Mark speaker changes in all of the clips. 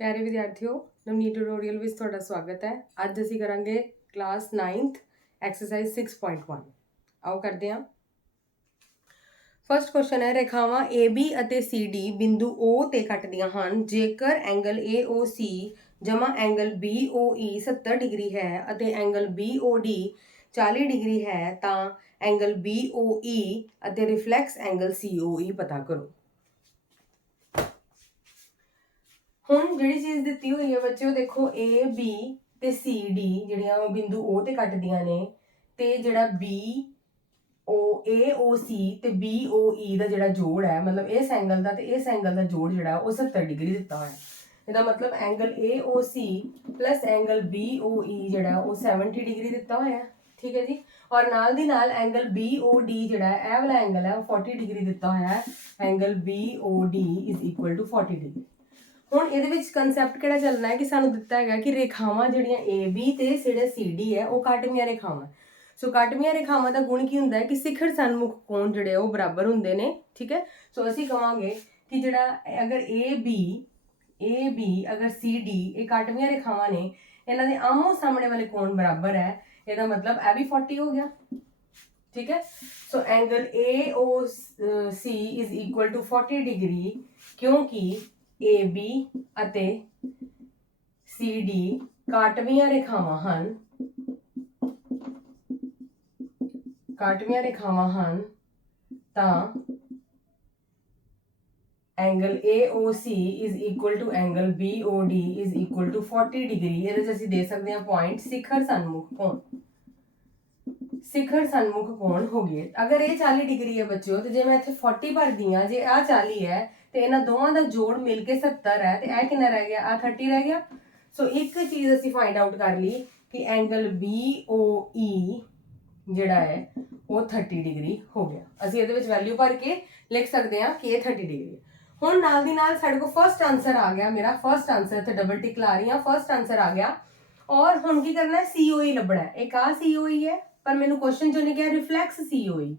Speaker 1: ਪਿਆਰੇ ਵਿਦਿਆਰਥੀਓ, ਨਵਨੀਤ ਟਿਊਟੋਰੀਅਲ ਵਿੱਚ ਤੁਹਾਡਾ ਸਵਾਗਤ ਹੈ। ਅੱਜ ਅਸੀਂ ਕਰਾਂਗੇ ਕਲਾਸ 9th ਐਕਸਰਸਾਈਜ਼ 6.1 ਆਓ ਕਰਦੇ ਹਾਂ। ਫਰਸਟ ਕੁਐਸਚਨ ਹੈ, ਰੇਖਾਵਾਂ AB ਅਤੇ CD ਬਿੰਦੂ O ਤੇ ਕੱਟਦੀਆਂ ਹਨ। ਜੇਕਰ ਐਂਗਲ AOC ਜਮਾ ਐਂਗਲ BOE 70 ਡਿਗਰੀ ਹੈ ਅਤੇ ਐਂਗਲ BOD 40 ਡਿਗਰੀ ਹੈ, ਤਾਂ ਐਂਗਲ BOE ਅਤੇ ਰਿਫਲੈਕਸ ਐਂਗਲ COE ਪਤਾ ਕਰੋ। ਹੁਣ ਜਿਹੜੀ ਚੀਜ਼ ਦਿੱਤੀ ਹੋਈ ਹੈ ਬੱਚਿਓ, ਦੇਖੋ A, B ਤੇ C, D ਜਿਹੜੀਆਂ ਉਹ ਬਿੰਦੂ O ਤੇ ਕੱਟਦੀਆਂ ਨੇ ਤੇ ਜਿਹੜਾ B, O, A, O, C ਤੇ B, O E ਦਾ ਜਿਹੜਾ ਜੋੜ ਹੈ, ਮਤਲਬ ਇਸ ਐਂਗਲ ਦਾ ਤੇ ਇਸ ਐਂਗਲ ਦਾ ਜੋੜ ਜਿਹੜਾ ਉਹ 70 ਡਿਗਰੀ ਦਿੱਤਾ ਹੋਇਆ। ਹੈ ਇਹਦਾ ਮਤਲਬ angle A, O, C plus angle B, O E ਜਿਹੜਾ ਉਹ 70 ਡਿਗਰੀ ਦਿੱਤਾ ਹੋਇਆ। ਹੈ ਠੀਕ ਹੈ ਜੀ? ਔਰ ਨਾਲ ਦੀ ਨਾਲ ਐਂਗਲ B, O, D ਜਿਹੜਾ ਹੈ, ਇਹ ਵਾਲਾ ਐਂਗਲ ਹੈ, ਉਹ 40 ਡਿਗਰੀ ਦਿੱਤਾ ਹੋਇਆ ਹੈ। Angle B, O, D is 40 degree. ਹੁਣ ਇਹਦੇ ਵਿੱਚ ਕਨਸੈਪਟ ਕਿਹੜਾ ਚੱਲਣਾ ਹੈ ਕਿ ਸਾਨੂੰ ਦਿੱਤਾ ਹੈਗਾ ਕਿ ਰੇਖਾਵਾਂ ਜਿਹੜੀਆਂ AB ਤੇ ਜਿਹੜਾ CD ਹੈ, ਉਹ ਕਾਟਵੀਆਂ ਰੇਖਾਵਾਂ। ਸੋ ਕਾਟਵੀਆਂ ਰੇਖਾਵਾਂ ਦਾ ਗੁਣ ਕੀ ਹੁੰਦਾ ਹੈ ਕਿ ਸਿਖਰ ਸਨਮੁਖ ਕੋਣ ਜਿਹੜੇ ਆ, ਉਹ ਬਰਾਬਰ ਹੁੰਦੇ ਨੇ, ਠੀਕ ਹੈ? ਸੋ ਅਸੀਂ ਕਵਾਂਗੇ ਕਿ ਜਿਹੜਾ ਅਗਰ AB AB ਅਗਰ CD ਇਹ ਕਾਟਵੀਆਂ ਰੇਖਾਵਾਂ ਨੇ, ਇਹਨਾਂ ਦੇ ਆਮੋ ਸਾਹਮਣੇ ਵਾਲੇ ਕੋਣ ਬਰਾਬਰ ਹੈ, ਇਹਦਾ ਮਤਲਬ ਇਹ ਵੀ 40 ਹੋ ਗਿਆ, ਠੀਕ ਹੈ? So angle AOC is equal to 40 degree ਕਿਉਂਕਿ AB ਅਤੇ CD ਕਾਟਵੀਆਂ ਰੇਖਾਵਾਂ ਹਨ। ਕਾਟਵੀਆਂ ਰੇਖਾਵਾਂ ਹਨ ਤਾਂ angle AOC is equal to angle BOD is equal to 40 degree ਇਹਦੇ 'ਚ ਅਸੀਂ ਦੇ ਸਕਦੇ ਹਾਂ ਪੁਆਇੰਟ ਸਿਖਰ ਸਨਮੁਖ ਕੋਣ। ਸਿਖਰ ਸਨਮੁਖ ਕੋਣ ਹੋ ਗਏ। ਅਗਰ ਇਹ 40 ਡਿਗਰੀ ਹੈ ਬੱਚਿਓ, ਤੇ ਜੇ ਮੈਂ ਇੱਥੇ 40 ਭਰਦੀ ਆ ਜੇ ਆ 40 ਹੈ ਤੇ ਇਹਨਾਂ ਦੋਵਾਂ ਦਾ ਜੋੜ ਮਿਲ ਕੇ 70 ਹੈ ਤੇ ਇਹ ਕਿੰਨਾ ਰਹਿ ਗਿਆ? ਆ 30 ਰਹਿ ਗਿਆ। ਸੋ ਇੱਕ ਚੀਜ਼ ਅਸੀਂ ਫਾਈਂਡ ਆਊਟ ਕਰ ਲਈ ਕਿ ਐਂਗਲ BOE ਜਿਹੜਾ ਹੈ, ਉਹ 30 ਡਿਗਰੀ ਹੋ ਗਿਆ। ਅਸੀਂ ਇਹਦੇ ਵਿੱਚ ਵੈਲਿਊ ਭਰ ਕੇ ਲਿਖ ਸਕਦੇ ਹਾਂ ਕਿ ਇਹ 30 ਡਿਗਰੀ ਹੁਣ ਨਾਲ ਦੀ ਨਾਲ ਸਾਡੇ ਕੋਲ ਫਰਸਟ ਆਨਸਰ ਆ ਗਿਆ, ਮੇਰਾ ਫਰਸਟ ਆਨਸਰ ਤੇ ਡਬਲ ਟਿਕ ਲਾ ਰਹੀ ਹਾਂ ਫਰਸਟ ਆਨਸਰ ਆ ਗਿਆ। ਔਰ ਹੁਣ ਕੀ ਕਰਨਾ ਹੈ? COE ਲੱਭਣਾ ਹੈ। ਇੱਕ ਆ COE ਹੈ, ਪਰ ਮੈਨੂੰ ਕੁਐਸਚਨ ਚੋਂ ਨਹੀਂ ਕਿਹਾ ਰਿਫਲੈਕਸ COE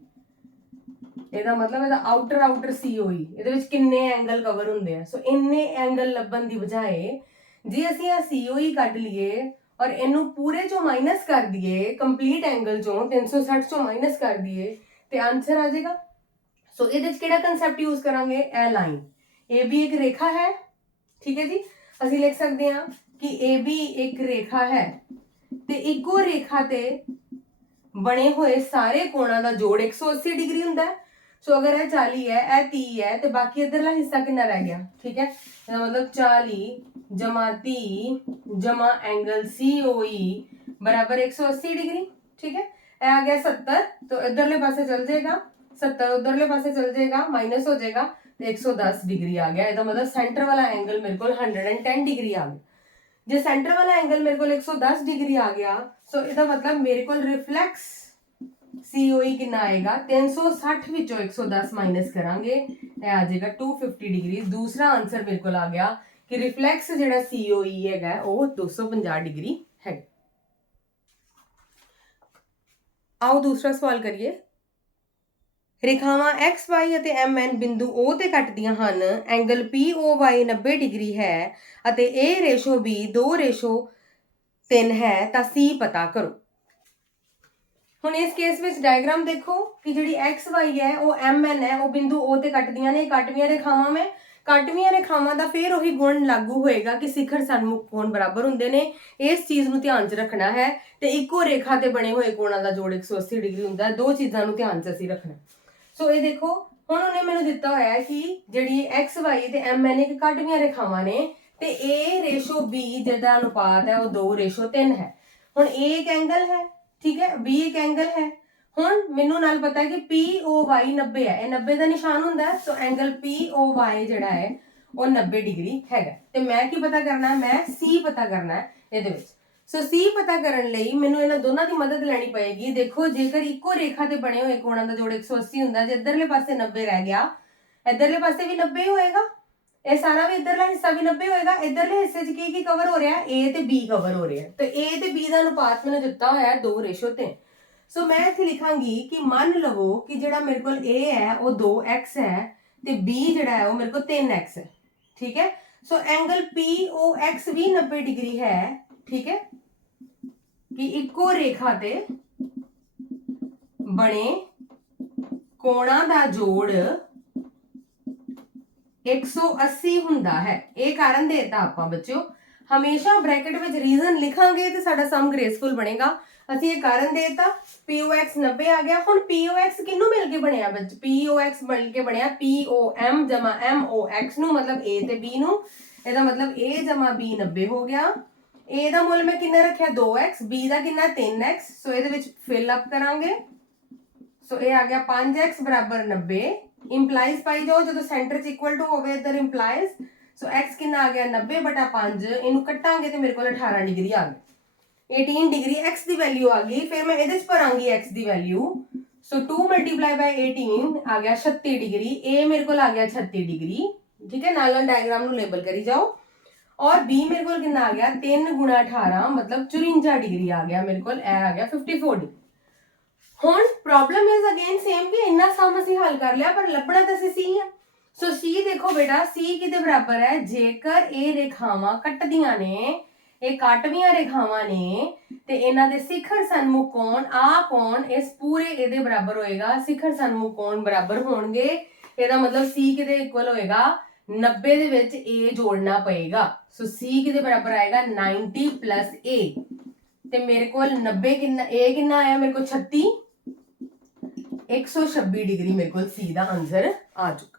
Speaker 1: ਇਹਦਾ ਮਤਲਬ ਇਹਦਾ ਆਊਟਰ ਆਊਟਰ ਸੀ COE ਇਹਦੇ ਵਿੱਚ ਕਿੰਨੇ ਐਂਗਲ ਕਵਰ ਹੁੰਦੇ ਆ। ਸੋ ਇੰਨੇ ਐਂਗਲ ਲੱਭਣ ਦੀ ਬਜਾਏ ਜੇ ਅਸੀਂ ਆ COE ਕੱਢ ਲਈਏ ਔਰ ਇਹਨੂੰ ਪੂਰੇ ਚੋਂ ਮਾਈਨਸ ਕਰ ਦਈਏ ਕੰਪਲੀਟ ਐਂਗਲ ਚੋਂ 360 ਚੋਂ ਮਾਈਨਸ ਕਰ ਦਈਏ, ਤੇ ਆਨਸਰ ਆ ਜਾਏਗਾ। ਸੋ ਇਹਦੇ ਵਿੱਚ ਕਿਹੜਾ ਕਨਸੈਪਟ ਯੂਜ਼ ਕਰਾਂਗੇ? ਐ ਲਾਈਨ AB ਇੱਕ ਰੇਖਾ ਹੈ। ਠੀਕ ਹੈ ਜੀ? ਅਸੀਂ ਲਿਖ ਸਕਦੇ ਹਾਂ ਕਿ ਇਹ ਵੀ ਇੱਕ ਰੇਖਾ ਹੈ। ਤੇ ਇੱਕੋ ਰੇਖਾ ਤੇ ਬਣੇ ਹੋਏ ਸਾਰੇ ਕੋਣਾਂ ਦਾ ਜੋੜ 180 ਡਿਗਰੀ ਹੁੰਦਾ ਹੈ। ਸੋ ਅਗਰ ਇਹ 40 ਹੈ ਇਹ 30 ਹੈ ਤੇ ਬਾਕੀ ਇਧਰਲਾ ਹਿੱਸਾ ਕਿੰਨਾ ਰਹਿ ਗਿਆ ਠੀਕ ਹੈ ਇਹਦਾ ਮਤਲਬ 40 ਜਮਾ 30 ਜਮਾ ਐਂਗਲ COE ਬਰਾਬਰ 180 ਡਿਗਰੀ ਠੀਕ ਹੈ ਇਹ ਆ ਗਿਆ 70 तो ਇਧਰਲੇ ਪਾਸੇ ਚਲ ਜਾਏਗਾ 70 ਉਧਰਲੇ ਪਾਸੇ ਚਲ ਜਾਏਗਾ ਮਾਈਨਸ ਹੋ ਜਾਏਗਾ ਤੇ 110 ਡਿਗਰੀ ਆ ਗਿਆ ਇਹਦਾ ਮਤਲਬ ਸੈਂਟਰ ਵਾਲਾ ਐਂਗਲ ਮੇਰੇ ਕੋਲ 110 ਡਿਗਰੀ ਆ ਗਿਆ ਜੇ ਸੈਂਟਰ ਵਾਲਾ ਐਂਗਲ ਮੇਰੇ ਕੋਲ 110 ਡਿਗਰੀ ਆ ਗਿਆ ਸੋ ਇਹਦਾ ਮਤਲਬ ਮੇਰੇ ਕੋਲ ਰਿਫਲੈਕਸ COE ਕਿੰਨਾ ਆਏਗਾ? 360 ਵਿੱਚੋਂ 110 ਮਾਈਨਸ ਕਰਾਂਗੇ। ਇਹ ਆ ਜਾਏਗਾ 250 ਡਿਗਰੀ ਦੂਸਰਾ ਆਨਸਰ ਮੇਰੇ ਕੋਲ ਆ ਗਿਆ ਕਿ ਰਿਫਲੈਕਸ ਜਿਹੜਾ COE ਹੈਗਾ, ਉਹ 250 ਡਿਗਰੀ ਹੈ ਆਓ ਦੂਸਰਾ ਸਵਾਲ ਕਰੀਏ। ਰੇਖਾਵਾਂ XY ਅਤੇ MN ਬਿੰਦੂ O ਤੇ ਕੱਟਦੀਆਂ ਹਨ। ਐਂਗਲ POY 90 ਡਿਗਰੀ ਹੈ ਅਤੇ A ਰੇਸ਼ੋ B 2 ਰੇਸ਼ੋ 3 ਹੈ, ਤਾਂ C ਪਤਾ ਕਰੋ। ਹੁਣ ਇਸ ਕੇਸ ਵਿੱਚ ਡਾਇਗਰਾਮ ਦੇਖੋ ਕਿ ਜਿਹੜੀ ਐਕਸ ਵਾਈ ਹੈ, ਉਹ ਐਮ ਐਨ ਹੈ, ਉਹ ਬਿੰਦੂ O ਤੇ ਕੱਟਦੀਆਂ ਨੇ ਕੱਟਵੀਆਂ ਰੇਖਾਵਾਂ ਮੈਂ। ਕੱਟਵੀਆਂ ਰੇਖਾਵਾਂ ਦਾ ਫੇਰ ਉਹੀ ਗੁਣ ਲਾਗੂ ਹੋਏਗਾ ਕਿ ਸਿਖਰ ਸਨਮੁਖ ਕੋਣ ਬਰਾਬਰ ਹੁੰਦੇ ਨੇ। ਇਸ ਚੀਜ਼ ਨੂੰ ਧਿਆਨ 'ਚ ਰੱਖਣਾ ਹੈ ਤੇ ਇੱਕੋ ਰੇਖਾ ਤੇ ਬਣੇ ਹੋਏ ਕੋਣਾਂ ਦਾ ਜੋੜ 180 ਡਿਗਰੀ ਹੁੰਦਾ ਦੋ ਚੀਜ਼ਾਂ ਨੂੰ ਧਿਆਨ 'ਚ ਅਸੀਂ ਰੱਖਣਾ। ਸੋ ਇਹ ਦੇਖੋ, ਹੁਣ ਉਹਨੇ ਮੈਨੂੰ ਦਿੱਤਾ ਹੋਇਆ ਹੈ ਕਿ ਜਿਹੜੀ ਐਕਸ XY ਤੇ ਐਨ ਇੱਕ ਕਾਟਵੀਆਂ ਰੇਖਾਵਾਂ ਨੇ ਤੇ A ਰੇਸ਼ੋ B, ਜਿਹਦਾ ਅਨੁਪਾਤ ਹੈ, ਉਹ 2 ਰੇਸ਼ੋ 3 ਹੈ। ਹੁਣ A ਇੱਕ ਐਂਗਲ ਹੈ ਠੀਕ ਹੈ, B ਇੱਕ ਐਂਗਲ ਹੈ। ਹੁਣ ਮੈਨੂੰ ਨਾਲ ਪਤਾ ਹੈ ਕਿ POY 90 ਹੈ। ਇਹ 90 ਦਾ ਨਿਸ਼ਾਨ ਹੁੰਦਾ ਸੋ ਐਂਗਲ POY ਜਿਹੜਾ ਹੈ, ਉਹ 90 ਡਿਗਰੀ ਹੈਗਾ। ਤੇ ਮੈਂ ਕੀ ਪਤਾ ਕਰਨਾ ਮੈਂ C ਪਤਾ ਕਰਨਾ ਇਹਦੇ ਵਿੱਚ। ਸੋ C ਪਤਾ ਕਰਨ ਲਈ ਮੈਨੂੰ ਇਹਨਾਂ ਦੋਨਾਂ ਦੀ ਮਦਦ ਲੈਣੀ ਪਏਗੀ। ਦੇਖੋ, ਜੇਕਰ ਇੱਕੋ ਰੇਖਾ ਤੇ ਬਣੇ ਹੋਏ ਕੋਣਾਂ ਦਾ ਜੋੜ 180 ਹੁੰਦਾ, ਜੇ ਇੱਧਰਲੇ ਪਾਸੇ 90 ਰਹਿ ਗਿਆ, ਇੱਧਰਲੇ ਪਾਸੇ ਵੀ 90 ਹੋਏਗਾ। ਇਹ ਸਾਰਾ ਵੀ ਇੱਧਰਲਾ ਹਿੱਸਾ ਵੀ 90 ਹੋਏਗਾ। ਇੱਧਰਲੇ ਹਿੱਸੇ 'ਚ ਕੀ ਕੀ ਕਵਰ ਹੋ ਰਿਹਾ? ਹੈ A ਤੇ B ਕਵਰ ਹੋ ਰਿਹਾ। ਹੈ ਤੇ A ਤੇ B ਦਾ ਅਨੁਪਾਤ ਮੈਨੂੰ ਦਿੱਤਾ ਹੋਇਆ ਹੈ 2:3 ਸੋ ਮੈਂ ਇੱਥੇ ਲਿਖਾਂਗੀ ਕਿ ਮੰਨ ਲਵੋ ਕਿ ਜਿਹੜਾ ਮੇਰੇ ਕੋਲ A ਹੈ, ਉਹ 2x ਹੈ ਤੇ B ਜਿਹੜਾ ਹੈ, ਉਹ ਮੇਰੇ ਕੋਲ 3x ਹੈ। ਠੀਕ ਹੈ? ਸੋ ਐਂਗਲ POX ਵੀ 90 ਡਿਗਰੀ ਹੈ। ਠੀਕ ਹੈ? ਕਿ ਇੱਕੋ ਰੇਖਾ ਤੇ ਬਣੇ ਕੋਣਾਂ ਦਾ ਜੋੜ 180 ਹੁੰਦਾ ਹੈ। ਇਹ ਕਾਰਨ ਦੇਤਾ ਆਪਾਂ ਬੱਚਿਓ। ਹਮੇਸ਼ਾ ਬ੍ਰੈਕਟ ਵਿੱਚ ਰੀਜ਼ਨ ਲਿਖਾਂਗੇ ਤੇ ਸਾਡਾ ਸਮ ਗ੍ਰੇਸਫੁਲ ਬਣੇਗਾ। ਅਸੀਂ ਇਹ ਕਾਰਨ ਦੇਤਾ। POX 90 ਆ ਗਿਆ। ਹੁਣ POX ਕਿਹਨੂੰ ਮਿਲ ਕੇ ਬਣਿਆ ਬੱਚ? POX ਮਿਲ ਕੇ ਬਣਿਆ POM ਜਮਾ MOX ਨੂੰ, ਮਤਲਬ A ਤੇ B ਨੂੰ। ਇਹਦਾ ਮਤਲਬ A ਜਮਾ B 90 ਹੋ ਗਿਆ। A ਦਾ ਮੁੱਲ ਮੈਂ ਕਿੰਨਾ ਰੱਖਿਆ? 2x B ਦਾ ਕਿੰਨਾ? 3x ਸੋ ਇਹਦੇ ਵਿੱਚ ਫਿਲ ਅਪ ਕਰਾਂਗੇ। ਸੋ ਇਹ ਆ ਗਿਆ 5x ਬਰਾਬਰ 90 ਇੰਪਲਾਈਜ਼ ਪਾਈ ਜਾਓ, ਜਦੋਂ ਸੈਂਟਰ 'ਚ ਇਕੁਅਲ ਟੂ ਹੋਵੇ, ਇਧਰ ਇੰਪਲਾਈਜ਼ ਸੋ x ਕਿੰਨਾ ਆ ਗਿਆ? 90 ਬਟਾ 5 ਇਹਨੂੰ ਕੱਟਾਂਗੇ ਤੇ ਮੇਰੇ ਕੋਲ 18 ਡਿਗਰੀ ਆ ਗਈ। 18 ਡਿਗਰੀ x ਦੀ ਵੈਲਿਊ ਆ ਗਈ, ਫਿਰ ਮੈਂ ਇਹਦੇ 'ਚ ਭਰਾਂਗੀ x ਦੀ ਵੈਲਿਊ ਸੋ 2 ਮਲਟੀਪਲਾਈ ਬਾਈ 18 ਆ ਗਿਆ 36 ਡਿਗਰੀ, a ਮੇਰੇ ਕੋਲ ਆ ਗਿਆ 36 ਡਿਗਰੀ, ਠੀਕ ਹੈ? ਨਾਲ ਨਾਲ ਡਾਇਗਰਾਮ ਨੂੰ ਲੇਬਲ ਕਰੀ ਜਾਓ। ਔਰ b ਮੇਰੇ ਕੋਲ ਕਿੰਨਾ ਆ ਗਿਆ? 3 ਗੁਣਾ 18 ਮਤਲਬ 54 ਡਿਗਰੀ ਆ ਗਿਆ ਮੇਰੇ ਕੋਲ, ਇਹ ਆ ਗਿਆ 54 ਡਿਗਰੀ। ਹੁਣ ਪ੍ਰੋਬਲਮ ਇਜ਼ ਅਗੇਨ ਸੇਮ ਕਿ ਇੰਨਾ ਸਮ ਅਸੀਂ ਹੱਲ ਕਰ ਲਿਆ, ਪਰ ਲੱਭਣਾ ਤਾਂ ਅਸੀਂ ਸੀ ਆ। ਸੋ ਸੀ ਦੇਖੋ ਬੇਟਾ, ਸੀ ਕਿਤੇ ਬਰਾਬਰ ਹੈ। ਜੇਕਰ ਇਹ ਰੇਖਾਵਾਂ ਕੱਟਦੀਆਂ ਨੇ, ਇਹ ਕੱਟਵੀਆਂ ਰੇਖਾਵਾਂ ਨੇ, ਤੇ ਇਹਨਾਂ ਦੇ ਸਿਖਰ ਸਨਮੁਖ ਕੋਣ ਆ ਕੋਣ, ਇਸ ਪੂਰੇ ਇਹਦੇ ਬਰਾਬਰ ਹੋਏਗਾ। ਸਿਖਰ ਸਨਮੁਖ ਕੋਣ ਬਰਾਬਰ ਹੋਣਗੇ। ਇਹਦਾ ਮਤਲਬ ਸੀ ਕਿਤੇ ਇਕੁਅਲ ਹੋਏਗਾ। 90 ਦੇ ਵਿੱਚ A ਜੋੜਨਾ ਪਏਗਾ। ਸੋ C ਕਿਤੇ ਬਰਾਬਰ ਆਏਗਾ 90 A ਤੇ ਮੇਰੇ ਕੋਲ 90 ਕਿੰਨਾ, A ਕਿੰਨਾ ਆਇਆ? ਮੇਰੇ ਕੋਲ 36 126 ਡਿਗਰੀ ਮੇਰੇ ਕੋਲ C ਦਾ ਆਨਸਰ ਆ ਚੁੱਕਾ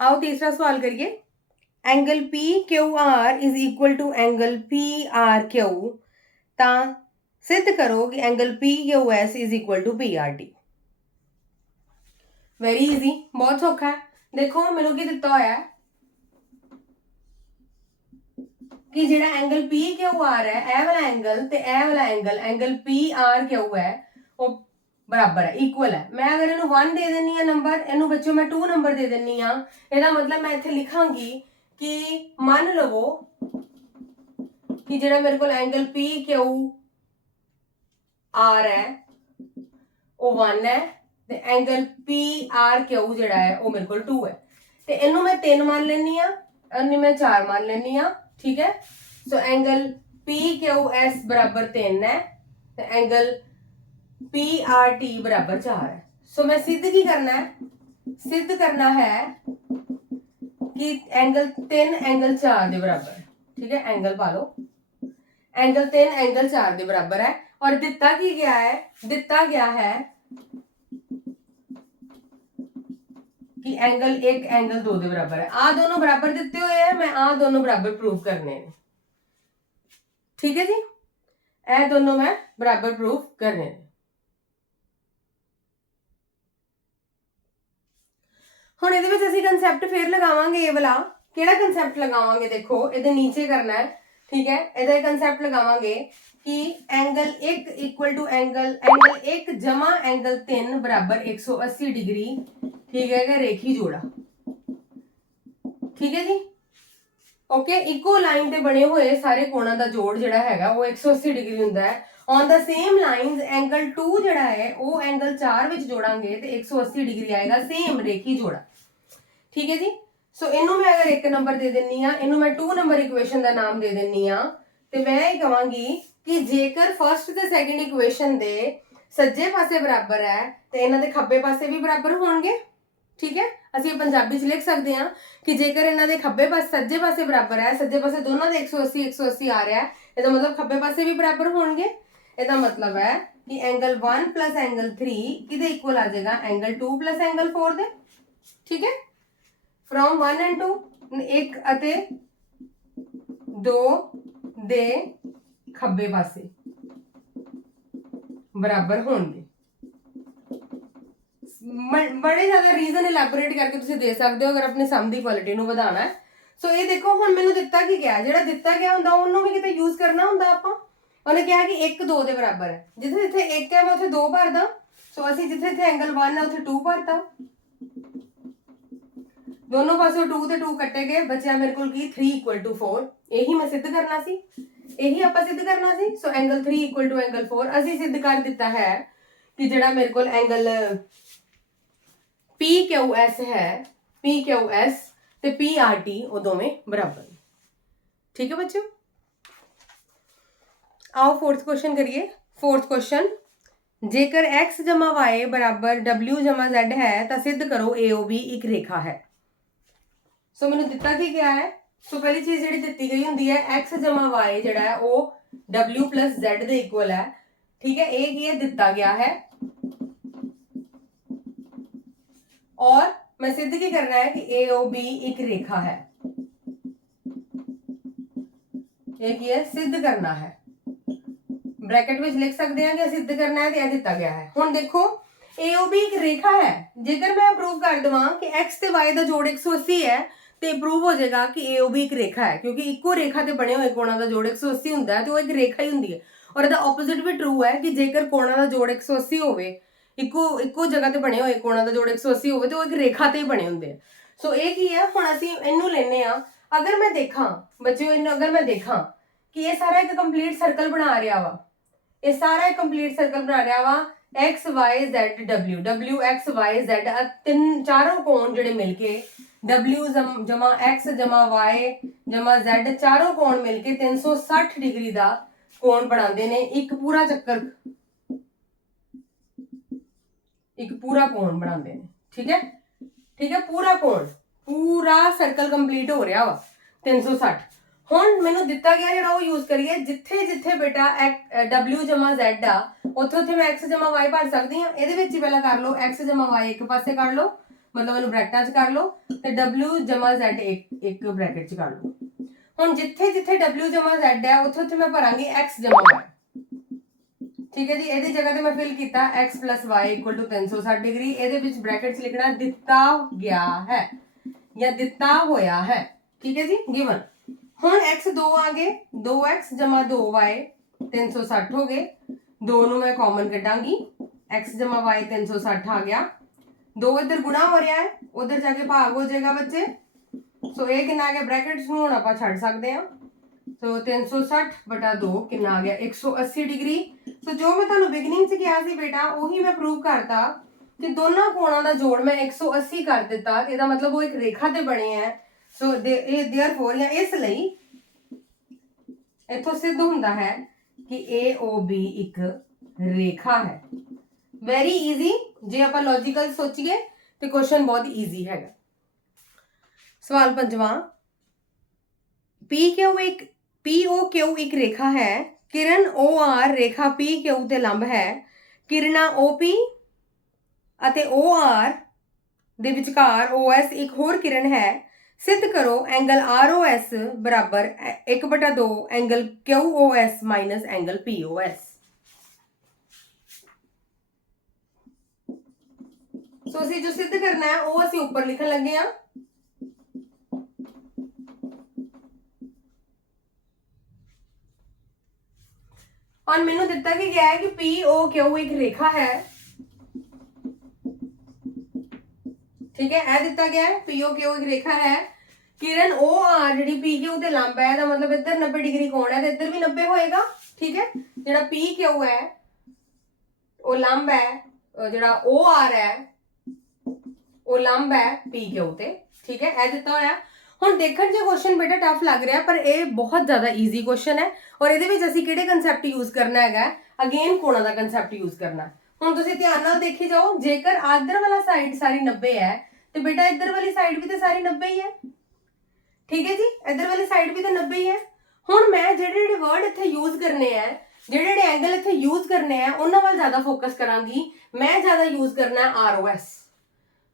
Speaker 1: ਆਓ ਤੀਸਰਾ ਸਵਾਲ ਕਰੀਏ angle PQR is equal to angle PRQ ਤਾਂ ਸਿੱਧ ਕਰੋ ਕਿ angle PQS is equal to PRT very easy ਬਹੁਤ ਸੌਖਾ ਹੈ ਦੇਖੋ ਮੈਨੂੰ ਕੀ ਦਿੱਤਾ ਹੋਇਆ ਹੈ ਕਿ ਜਿਹੜਾ ਐਂਗਲ PQR ਹੈ, ਇਹ ਵਾਲਾ ਐਂਗਲ ਤੇ ਇਹ ਵਾਲਾ ਐਂਗਲ ਐਂਗਲ PRQ ਹੈ, ਉਹ ਬਰਾਬਰ ਹੈ ਇਕੁਅਲ ਹੈ। ਮੈਂ ਅਗਰ ਇਹਨੂੰ 1 ਦੇ ਦਿੰਨੀ ਆ ਨੰਬਰ ਇਹਨੂੰ ਬੱਚੋ ਮੈਂ 2 ਨੰਬਰ ਦੇ ਦਿੰਨੀ ਆ ਇਹਦਾ ਮਤਲਬ ਮੈਂ ਇੱਥੇ ਲਿਖਾਂਗੀ ਕਿ ਮੰਨ ਲਵੋ ਕਿ ਜਿਹੜਾ ਮੇਰੇ ਕੋਲ ਐਂਗਲ PQ R ਹੈ, ਉਹ 1 ਹੈ, ਤੇ ਐਂਗਲ PRQ ਜਿਹੜਾ ਹੈ, ਉਹ ਮੇਰੇ ਕੋਲ 2 ਹੈ। ਤੇ ਇਹਨੂੰ ਮੈਂ 3 ਮੰਨ ਲੈਣੀ ਆ ਇਹਨੂੰ ਮੈਂ 4 ਮੰਨ ਲੈਣੀ ਆ ਠੀਕ ਹੈ ਸੋ ਐਂਗਲ PQS ਬਰਾਬਰ 3 ਹੈ ਤੇ ਐਂਗਲ PRT ਬਰਾਬਰ 4 ਹੈ ਸੋ ਮੈਂ ਸਿੱਧ ਕੀ ਕਰਨਾ ਹੈ ਸਿੱਧ ਕਰਨਾ ਹੈ ਕਿ ਐਂਗਲ 3 ਐਂਗਲ 4 ਦੇ ਬਰਾਬਰ ਹੈ ਠੀਕ ਹੈ ਐਂਗਲ ਪਾ ਲਓ ਐਂਗਲ 3 ਐਂਗਲ 4 ਦੇ ਬਰਾਬਰ ਹੈ ਔਰ ਦਿੱਤਾ ਕੀ ਗਿਆ ਹੈ ਦਿੱਤਾ ਗਿਆ ਹੈ ਕਿ ਐਂਗਲ 1 ਐਂਗਲ 2 ਦੇ ਬਰਾਬਰ ਹੈ। ਆ ਦੋਨੋਂ ਬਰਾਬਰ ਦਿੱਤੇ ਹੋਏ ਹੈ ਮੈਂ ਆ ਦੋਨੋਂ ਬਰਾਬਰ ਪ੍ਰੂਵ ਕਰਨੇ ਨੇ। ਠੀਕ ਹੈ ਜੀ? ਇਹ ਦੋਨੋਂ ਮੈਂ ਬਰਾਬਰ ਪ੍ਰੂਫ ਕਰਨੇ ਨੇ। ਹੁਣ ਇਹਦੇ ਵਿੱਚ ਅਸੀਂ ਕਨਸੈਪਟ ਫੇਰ ਲਗਾਵਾਂਗੇ, ਇਹ ਵਾਲਾ। ਕਿਹੜਾ ਕਨਸੈਪਟ ਲਗਾਵਾਂਗੇ? ਦੇਖੋ, ਇਹਦੇ ਨੀਚੇ ਕਰਨਾ ਹੈ। ਠੀਕ ਹੈ? ਇਹਦਾ ਕਨਸੈਪਟ ਲਗਾਵਾਂਗੇ। ਕਿ angle 1 equal to angle angle 1 ਜਮਾ ਐਂਗਲ 3 ਬਰਾਬਰ 180 ਡਿਗਰੀ ਠੀਕ ਹੈਗਾ ਰੇਖੀ ਜੋੜਾ ਠੀਕ ਹੈ ਜੀ ਓਕੇ ਇਕੋ ਲਾਈਨ ਤੇ ਬਣੇ ਹੋਏ ਸਾਰੇ ਕੋਣਾਂ ਦਾ ਜੋੜ ਜਿਹੜਾ ਹੈਗਾ ਉਹ 180 ਡਿਗਰੀ ਹੁੰਦਾ ਹੈ on the same lines angle 2 ਜਿਹੜਾ ਹੈ ਉਹ ਐਂਗਲ 4 ਵਿੱਚ ਜੋੜਾਂਗੇ ਤੇ 180 ਡਿਗਰੀ ਆਏਗਾ ਸੇਮ ਰੇਖੀ ਜੋੜਾ ਠੀਕ ਹੈ ਜੀ ਸੋ ਇਹਨੂੰ ਮੈਂ ਅਗਰ ਇੱਕ ਨੰਬਰ ਦੇ ਦਿੰਨੀ ਆ ਇਹਨੂੰ ਮੈਂ 2 ਨੰਬਰ ਇਕੁਏਸ਼ਨ ਦਾ ਨਾਮ ਦੇ ਦਿੰਨੀ ਆ ਤੇ ਮੈਂ ਇਹ ਕਹਾਂਗੀ ਕਿ ਜੇਕਰ ਫਰਸਟ ਤੇ ਸੈਕੰਡ ਇਕੁਏਸ਼ਨ ਦੇ ਸੱਜੇ ਪਾਸੇ ਬਰਾਬਰ ਹੈ, ਤੇ ਇਹਨਾਂ ਦੇ ਖੱਬੇ ਪਾਸੇ ਵੀ ਬਰਾਬਰ ਹੋਣਗੇ? ਠੀਕ ਹੈ? ਅਸੀਂ ਪੰਜਾਬੀ ਚ ਲਿਖ ਸਕਦੇ ਹਾਂ ਕਿ ਜੇਕਰ ਇਹਨਾਂ ਦੇ ਖੱਬੇ ਪਾਸੇ, ਸੱਜੇ ਪਾਸੇ ਬਰਾਬਰ ਹੈ, ਸੱਜੇ ਪਾਸੇ ਦੋਨਾਂ ਦੇ 180 180 ਆ ਰਿਹਾ ਹੈ, ਇਹਦਾ ਮਤਲਬ ਖੱਬੇ ਪਾਸੇ ਵੀ ਬਰਾਬਰ ਹੋਣਗੇ? ਇਹਦਾ ਮਤਲਬ ਹੈ ਕਿ ਐਂਗਲ 1 ਐਂਗਲ 3 ਕਿਹਦੇ ਇਕੁਅਲ ਆ ਜਾਏਗਾ? ਐਂਗਲ 2 ਐਂਗਲ 4 ਦੇ। ਠੀਕ ਹੈ? ਫਰੋਮ 1 ਐਂਡ 2 ਇੱਕ ਅਤੇ 2 ਦੇ ਖੱਬੇ ਪਾਸੇ। ਬਰਾਬਰ ਹੋਣਗੇ। ਬੜੇ ਜ਼ਿਆਦਾ ਰੀਜ਼ਨ ਇਲੈਬੋਰੇਟ ਕਰਕੇ ਤੁਸੀਂ ਦੇ ਸਕਦੇ ਹੋ ਅਗਰ ਆਪਣੀ ਸਮ ਦੀ ਕੁਆਲਿਟੀ ਨੂੰ ਵਧਾਉਣਾ ਹੈ। ਸੋ ਇਹ ਦੇਖੋ, ਹੁਣ ਮੈਨੂੰ ਦਿੱਤਾ ਕੀ ਗਿਆ? ਜਿਹੜਾ ਦਿੱਤਾ ਗਿਆ ਹੁੰਦਾ, ਉਹਨੂੰ ਵੀ ਕਿਤੇ ਯੂਜ਼ ਕਰਨਾ ਹੁੰਦਾ ਆਪਾਂ? ਉਹਨੇ ਕਿਹਾ ਕਿ 1 2 ਦੇ ਬਰਾਬਰ ਹੈ। ਜਿੱਥੇ ਜਿੱਥੇ 1 ਹੈ, ਮੈਂ ਉੱਥੇ 2 ਭਰਦਾ। ਸੋ ਅਸੀਂ ਜਿੱਥੇ ਜਿੱਥੇ ਐਂਗਲ 1 ਹੈ, ਉੱਥੇ 2 ਭਰਤਾ। ਦੋਨੋਂ ਪਾਸੇ 2 ਤੇ 2 ਕੱਟੇ ਗਏ। ਬਚਿਆ ਮੇਰੇ ਕੋਲ ਕੀ? 3 4 ਇਹੀ ਮੈਂ ਸਿੱਧ ਕਰਨਾ ਸੀ। ਇਹੀ ਆਪਾਂ ਸਿੱਧ ਕਰਨਾ ਸੀ। ਸੋ ਐਂਗਲ 3 ਐਂਗਲ 4 ਅਸੀਂ ਸਿੱਧ ਕਰ ਦਿੱਤਾ ਹੈ ਕਿ ਜਿਹੜਾ ਮੇਰੇ ਕੋਲ ਐਂਗਲ PQS ਹੈ PQS ਤੇ PRT ਉਹ ਦੋਵੇਂ ਬਰਾਬਰ ਨੇ। ਠੀਕ ਹੈ ਬੱਚਿਓ? ਆਓ ਫੋਰਥ ਕੁਐਸਚਨ ਕਰੀਏ। ਫੋਰਥ ਕੁਐਸਚਨ ਜੇਕਰ x y ਬਰਾਬਰ w z ਹੈ, ਤਾਂ ਸਿੱਧ ਕਰੋ AOB ਇੱਕ ਰੇਖਾ ਹੈ। ਸੋ ਮੈਨੂੰ ਦਿੱਤਾ ਕੀ ਗਿਆ ਹੈ? ਸੋ ਪਹਿਲੀ ਚੀਜ਼ ਜਿਹੜੀ ਦਿੱਤੀ ਗਈ ਹੁੰਦੀ ਹੈ x y ਜਿਹੜਾ ਹੈ ਉਹ w z ਦੇ ਇਕੁਅਲ ਹੈ ਠੀਕ ਹੈ ਇਹ ਕੀ ਹੈ ਦਿੱਤਾ ਗਿਆ ਹੈ और मैं सिद्ध की करना है कि ए ओ बी एक रेखा है एक ये सिद्ध करना है ਬ੍ਰੈਕਟ ਵਿੱਚ ਲਿਖ ਸਕਦੇ ਹਾਂ ਕਿ ਸਿੱਧ ਕਰਨਾ ਹੈ ਤੇ ਇਹ ਦਿੱਤਾ ਗਿਆ ਹੈ ਹੁਣ ਦੇਖੋ AOB ਇੱਕ ਰੇਖਾ ਹੈ ਜੇਕਰ ਮੈਂ ਪ੍ਰੂਵ ਕਰ ਦਵਾਂ ਕਿ x ਤੇ y ਦਾ ਜੋੜ 180 ਹੈ ਤੇ ਪ੍ਰੂਵ ਹੋ ਜਾਏਗਾ ਕਿ ਇਹ ਉਹ ਵੀ ਇੱਕ ਰੇਖਾ ਹੈ, ਕਿਉਂਕਿ ਇੱਕੋ ਰੇਖਾ ਤੇ ਬਣੇ ਹੋਏ ਕੋਣਾਂ ਦਾ ਜੋੜ 180 ਹੁੰਦਾ ਹੈ ਤੇ ਉਹ ਇੱਕ ਰੇਖਾ ਹੀ ਹੁੰਦੀ ਹੈ। ਔਰ ਇਹਦਾ ਆਪੋਜ਼ਿਟ ਵੀ ਟਰੂ ਹੈ ਕਿ ਜੇਕਰ ਕੋਣਾਂ ਦਾ ਜੋੜ 180 ਹੋਵੇ, ਇੱਕੋ ਇੱਕੋ ਜਗ੍ਹਾ ਤੇ ਬਣੇ ਹੋਏ ਕੋਣਾਂ ਦਾ ਜੋੜ 180 ਹੋਵੇ ਤੇ ਉਹ ਇੱਕ ਰੇਖਾ ਤੇ ਹੀ ਬਣੇ ਹੁੰਦੇ ਆ। ਸੋ ਇਹ ਕੀ ਹੈ? ਹੁਣ ਅਸੀਂ ਇਹਨੂੰ ਲੈਨੇ ਆ ਅਗਰ ਮੈਂ ਦੇਖਾਂ, ਬੱਚਿਓ, ਇਹਨੂੰ ਅਗਰ ਮੈਂ ਦੇਖਾਂ ਕਿ ਇਹ ਸਾਰਾ ਇੱਕ ਕੰਪਲੀਟ ਸਰਕਲ ਬਣਾ ਰਿਹਾ ਵਾ, ਇਹ ਸਾਰਾ ਇੱਕ ਕੰਪਲੀਟ ਸਰਕਲ ਬਣਾ ਰਿਹਾ ਵਾ, x, y, z, w w, x, y, z ਤਿੰਨ, ਚਾਰੋਂ ਕੋਣ ਜਿਹੜੇ ਮਿਲ ਕੇ w ਜਮ- ਜਮਾ x, ਜਮਾ y, ਜਮਾ z ਚਾਰੋਂ ਕੋਣ ਮਿਲ ਕੇ 360 ਡਿਗਰੀ ਦਾ ਕੋਣ ਬਣਾਉਂਦੇ ਨੇ, ਇੱਕ ਪੂਰਾ ਚੱਕਰ, ਇੱਕ ਪੂਰਾ ਕੋਣ ਬਣਾਉਂਦੇ ਨੇ, ਠੀਕ ਹੈ? ਠੀਕ ਹੈ, ਪੂਰਾ ਕੋਣ, ਪੂਰਾ ਸਰਕਲ ਕੰਪਲੀਟ ਹੋ ਰਿਹਾ ਵਾ 360 ਹੁਣ ਮੈਨੂੰ ਦਿੱਤਾ ਗਿਆ ਜਿਹੜਾ ਉਹ ਯੂਜ਼ ਕਰੀਏ, ਜਿੱਥੇ ਜਿੱਥੇ ਬੇਟਾ w ਜਮਾ z ਆ, ਉੱਥੇ ਉੱਥੇ ਮੈਂ x ਜਮਾ y ਭਰ ਸਕਦੀ ਹਾਂ, ਇਹਦੇ ਵਿੱਚ ਹੀ ਪਹਿਲਾਂ ਕਰ ਲਓ, x ਜਮਾ y ਇੱਕ ਪਾਸੇ ਕਰ ਲਓ ਮਤਲਬ ਇਹਨੂੰ ਬ੍ਰੈਕਟਾਂ 'ਚ ਕਰ ਲਓ ਤੇ w ਜਮਾ z ਇੱਕ ਇੱਕ ਬ੍ਰੈਕਟ 'ਚ ਕਰ ਲਓ। ਹੁਣ ਜਿੱਥੇ ਜਿੱਥੇ w ਜਮਾ z ਹੈ, ਉੱਥੇ ਉੱਥੇ ਮੈਂ ਭਰਾਂਗੀ x ਜਮਾ y ਠੀਕ ਹੈ ਜੀ? ਇਹਦੀ ਜਗ੍ਹਾ ਤੇ ਮੈਂ ਫਿਲ ਕੀਤਾ x y 360 ਡਿਗਰੀ। ਇਹਦੇ ਵਿੱਚ ਬ੍ਰੈਕਟ 'ਚ ਲਿਖਣਾ ਦਿੱਤਾ ਗਿਆ ਹੈ ਜਾਂ ਦਿੱਤਾ ਹੋਇਆ ਹੈ। ਠੀਕ ਹੈ ਜੀ? ਗਿਵਨ ਹੁਣ x 2 ਆ ਗਏ। 2x 2y 360 ਹੋ ਗਏ। 2 ਨੂੰ ਮੈਂ ਕਾਮਨ ਕੱਢਾਂਗੀ। X y 360 ਆ ਗਿਆ। 2 ਇੱਧਰ ਗੁਣਾ ਹੋ ਰਿਹਾ ਹੈ ਉਧਰ ਜਾ ਕੇ ਭਾਗ ਹੋ ਜਾਏਗਾ ਬੱਚੇ ਸੋ ਇਹ ਕਿੰਨਾ ਆ ਗਿਆ ਬ੍ਰੈਕਟਸ ਨੂੰ ਹੁਣ ਆਪਾਂ ਛੱਡ ਸਕਦੇ ਹਾਂ ਸੋ 360 ਬਟਾ 2 ਕਿੰਨਾ ਆ ਗਿਆ 180 ਡਿਗਰੀ ਸੋ ਜੋ ਮੈਂ ਤੁਹਾਨੂੰ ਬਿਗਨਿੰਗ 'ਚ ਕਿਹਾ ਸੀ ਬੇਟਾ ਉਹੀ ਮੈਂ ਪ੍ਰੂਵ ਕਰਤਾ ਕਿ ਦੋਨਾਂ ਕੋਣਾਂ ਦਾ ਜੋੜ ਮੈਂ 180 ਕਰ ਦਿੱਤਾ ਇਹਦਾ ਮਤਲਬ ਉਹ ਇੱਕ ਰੇਖਾ ਤੇ ਬਣੇ ਹੈ ਸੋ ਇਹ देयरफॉर ਜਾਂ ਇਸ ਲਈ ਇਥੋਂ ਸਿੱਧ ਹੁੰਦਾ ਹੈ ਕਿ AOB ਇੱਕ ਰੇਖਾ ਹੈ ਵੈਰੀ ਈਜ਼ੀ ਜੇ ਆਪਾਂ ਲੌਜੀਕਲ ਸੋਚੀਏ ਤੇ ਕੁਐਸਚਨ ਬਹੁਤ ਈਜ਼ੀ ਹੈਗਾ। ਸਵਾਲ ਪੰਜਵਾਂ। PQ ਇੱਕ POQ ਇੱਕ ਰੇਖਾ ਹੈ? ਕਿਰਨ OR ਰੇਖਾ PQ ਤੇ ਲੰਬ ਹੈ? ਕਿਰਨਾ OP ਅਤੇ OR ਦੇ ਵਿਚਕਾਰ OS ਇੱਕ ਹੋਰ ਕਿਰਨ ਹੈ। ਸਿੱਧ ਕਰੋ ਐਂਗਲ ROS ਬਰਾਬਰ 1/2 angle QOS minus angle POS so ਅਸੀਂ ਜੋ ਸਿੱਧ ਕਰਨਾ ਹੈ, ਉਹ ਅਸੀਂ ਉੱਪਰ ਲਿਖਣ ਲੱਗੇ ਆ ਔਰ ਮੈਨੂੰ ਦਿੱਤਾ ਕਿ ਗਿਆ ਹੈ ਕਿ ਪੀ ਓ POQ ਇੱਕ ਰੇਖਾ ਹੈ? ਠੀਕ ਹੈ, ਇਹ ਦਿੱਤਾ ਗਿਆ ਹੈ ਪੀ ਓ POQ ਇੱਕ ਰੇਖਾ ਹੈ? ਕਿਰਨ OR ਜਿਹੜੀ ਪੀ PQ ਤੇ ਲੰਬ ਹੈ, ਇਹਦਾ ਮਤਲਬ ਇੱਧਰ 90 ਡਿਗਰੀ ਕੋਣ ਹੈ ਤੇ ਇੱਧਰ ਵੀ 90 ਹੋਏਗਾ, ਠੀਕ ਹੈ? ਜਿਹੜਾ ਪੀ PQ ਹੈ, ਉਹ ਲੰਬ ਹੈ ਜਿਹੜਾ ਜਿਹੜਾ ਆਰ ਹੈ ਉਹ ਲੰਬ ਹੈ PQ ਤੇ, ਠੀਕ ਹੈ, ਇਹ ਦਿੱਤਾ ਹੋਇਆ। ਹੁਣ ਦੇਖਣ 'ਚ ਕੁਐਸਚਨ ਬੇਟਾ ਟਫ ਲੱਗ ਰਿਹਾ, ਪਰ ਇਹ ਬਹੁਤ ਜ਼ਿਆਦਾ ਈਜ਼ੀ ਕੁਐਸਚਨ ਹੈ ਔਰ ਇਹਦੇ ਵਿੱਚ ਅਸੀਂ ਕਿਹੜੇ ਕਨਸੈਪਟ ਯੂਜ਼ ਕਰਨਾ ਹੈਗਾ? ਅਗੇਨ ਕੋਣਾ ਦਾ ਕਨਸੈਪਟ ਯੂਜ਼ ਕਰਨਾ। ਹੁਣ ਤੁਸੀਂ ਧਿਆਨ ਨਾਲ ਦੇਖੀ ਜਾਓ, ਜੇਕਰ ਆਦਰ ਵਾਲਾ ਸਾਈਡ ਸਾਰੀ 90 ਹੈ, ਤੇ ਬੇਟਾ ਇੱਧਰ ਵਾਲੀ ਸਾਈਡ ਵੀ ਤੇ ਸਾਰੀ 90 ਹੀ ਹੈ। ਠੀਕ ਹੈ ਜੀ? ਇੱਧਰ ਵਾਲੀ ਸਾਈਡ ਵੀ ਤਾਂ 90 ਹੀ ਹੈ। ਹੁਣ ਮੈਂ ਜਿਹੜੇ ਜਿਹੜੇ ਵਰਡ ਇੱਥੇ ਯੂਜ਼ ਕਰਨੇ ਆ ਜਿਹੜੇ ਜਿਹੜੇ ਐਂਗਲ ਇੱਥੇ ਯੂਜ਼ ਕਰਨੇ ਆ ਉਹਨਾਂ ਵੱਲ ਜ਼ਿਆਦਾ ਫੋਕਸ ਕਰਾਂਗੀ। ਮੈਂ ਜ਼ਿਆਦਾ ਯੂਜ਼ ਕਰਨਾ ਆਰ ਓ ROS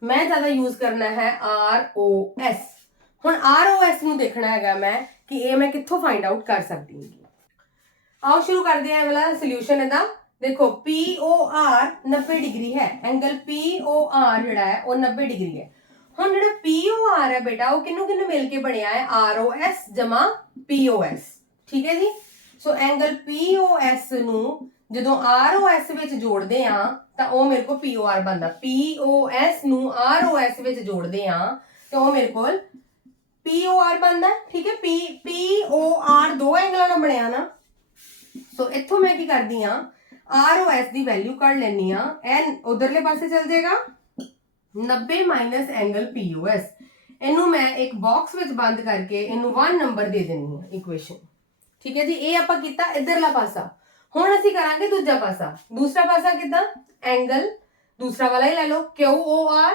Speaker 1: ਮੈਂ ਜ਼ਿਆਦਾ ਯੂਜ਼ ਕਰਨਾ ਹੈ ਆਰ ਓ ਐਸ ਹੁਣ ਆਰ ਓ ROS ਨੂੰ ਦੇਖਣਾ ਹੈਗਾ ਮੈਂ ਕਿ ਇਹ ਮੈਂ ਕਿੱਥੋਂ ਫਾਈਂਡ ਆਊਟ ਕਰ ਸਕਦੀ ਹਾਂ। ਆਓ ਸ਼ੁਰੂ ਕਰਦੇ ਹਾਂ ਇਹ ਵਾਲਾ ਸੋਲੂਸ਼ਨ ਇਹਦਾ। ਦੇਖੋ ਪੀ ਓ ਆਰ 90 ਡਿਗਰੀ ਹੈ। ਐਂਗਲ ਪੀ ਓ ਆਰ ਜਿਹੜਾ ਹੈ, ਉਹ 90 ਡਿਗਰੀ ਹੈ। ਹੁਣ ਜਿਹੜਾ ਪੀ ਓ ਆਰ ਹੈ ਬੇਟਾ, ਉਹ ਕਿੰਨੂੰ ਕਿੰਨੂੰ ਮਿਲ ਕੇ ਬਣਿਆ ਹੈ? ਆਰ ਓ ROS ਜਮਾ ਪੀ ਓ ਐਸ ਠੀਕ ਹੈ ਜੀ? ਸੋ ਐਂਗਲ ਪੀ ਓ ਐਸ ਨੂੰ ਜਦੋਂ ROS ਵਿੱਚ ਜੋੜਦੇ ਆ ਤਾਂ ਉਹ ਮੇਰੇ ਕੋਲ POR ਬਣਦਾ। POS ਨੂੰ ROS ਵਿੱਚ ਜੋੜਦੇ ਆ ਤਾਂ ਉਹ ਮੇਰੇ ਕੋਲ POR ਬਣਦਾ, ਠੀਕ ਹੈ? P POR ਦੋ ਐਂਗਲਾਂ ਨਾਲ ਬਣਿਆ ਨਾ। ਸੋ ਇੱਥੋਂ ਮੈਂ ਕੀ ਕਰਦੀ ਆ ROS ਦੀ ਵੈਲਿਊ ਕੱਢ ਲੈਣੀ ਆ ਇਹ ਉਧਰਲੇ ਪਾਸੇ ਚੱਲ ਜਾਏਗਾ। 90 ਮਾਈਨਸ ਐਂਗਲ POS ਇਹਨੂੰ ਮੈਂ ਇੱਕ ਬਾਕਸ ਵਿੱਚ ਬੰਦ ਕਰਕੇ ਇਹਨੂੰ 1 ਨੰਬਰ ਦੇ ਦਿੰਨੀ ਆ ਇਕੁਏਸ਼ਨ ਠੀਕ ਹੈ ਜੀ? ਇਹ ਆਪਾਂ ਕੀਤਾ ਇਧਰਲਾ ਪਾਸਾ। ਹੁਣ ਅਸੀਂ ਕਰਾਂਗੇ ਦੂਜਾ ਪਾਸਾ। ਦੂਸਰਾ ਪਾਸਾ ਕਿਦਾਂ? ਐਂਗਲ। ਦੂਸਰਾ ਵਾਲਾ ਹੀ ਲੈ ਲਓ। ਕਿਊ ਓ ਆਰ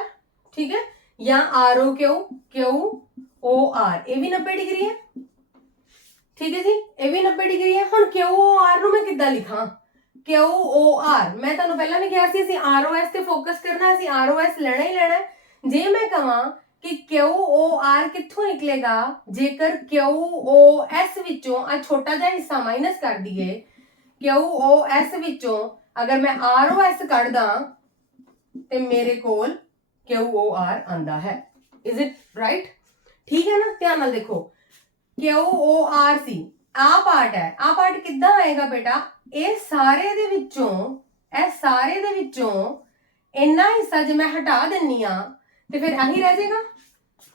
Speaker 1: ਠੀਕ ਹੈ? ਜਾਂ ਆਰ ਓ ਕਿਊ ਕਿਊ ਓ ਆਰ ਇਹ ਵੀ 90 ਡਿਗਰੀ ਹੈ। ਠੀਕ ਹੈ ਜੀ? ਇਹ ਵੀ 90 ਡਿਗਰੀ ਹੈ। ਹੁਣ ਕਿਊ ਓ ਆਰ ਨੂੰ ਮੈਂ ਕਿੱਦਾਂ ਲਿਖਾਂ? ਕਿਊ ਓ ਆਰ ਮੈਂ ਤੁਹਾਨੂੰ ਪਹਿਲਾਂ ਵੀ ਕਿਹਾ ਸੀ, ਅਸੀਂ ਆਰ ਓ ਐਸ ਤੇ ਫੋਕਸ ਕਰਨਾ ਅਸੀਂ ਆਰ ਓ ਐਸ ਲੈਣਾ ਹੀ ਲੈਣਾ ਜੇ ਮੈਂ ਕਹਾਂ ਕਿ ਕਿਊ ਓ ਆਰ ਕਿੱਥੋਂ ਨਿਕਲੇਗਾ, ਜੇਕਰ ਕਿਊ ਓ ਐਸ ਵਿੱਚੋਂ ਆ ਛੋਟਾ ਜਿਹਾ ਹਿੱਸਾ ਮਾਈਨਸ ਕਰ ਦਈਏ ਕਿਊ ਓ ਐਸ ਵਿੱਚੋਂ ਅਗਰ ਮੈਂ ਆਰ ਓ ਐਸ ਕੱਢਦਾ ਤੇ ਮੇਰੇ ਕੋਲ ਕਿਊ ਓ ਆਰ ਆਂਦਾ ਹੈ? ਇਜ਼ ਇਟ ਰਾਈਟ ਠੀਕ ਹੈ ਨਾ? ਧਿਆਨ ਨਾਲ ਦੇਖੋ। ਕਿਊ ਓ ਆਰ ਸੀ? ਆ ਪਾਰਟ ਹੈ। ਆ ਪਾਰਟ ਕਿੱਦਾਂ ਆਏਗਾ ਬੇਟਾ? ਇਹ ਸਾਰੇ ਦੇ ਵਿੱਚੋਂ, ਇਹ ਸਾਰੇ ਦੇ ਵਿੱਚੋਂ ਇੰਨਾ ਹਿੱਸਾ ਜੇ ਮੈਂ ਹਟਾ ਦਿੰਨੀ ਆ, ਤੇ ਫਿਰ ਆਹੀ ਰਹਿ ਜਾਏਗਾ?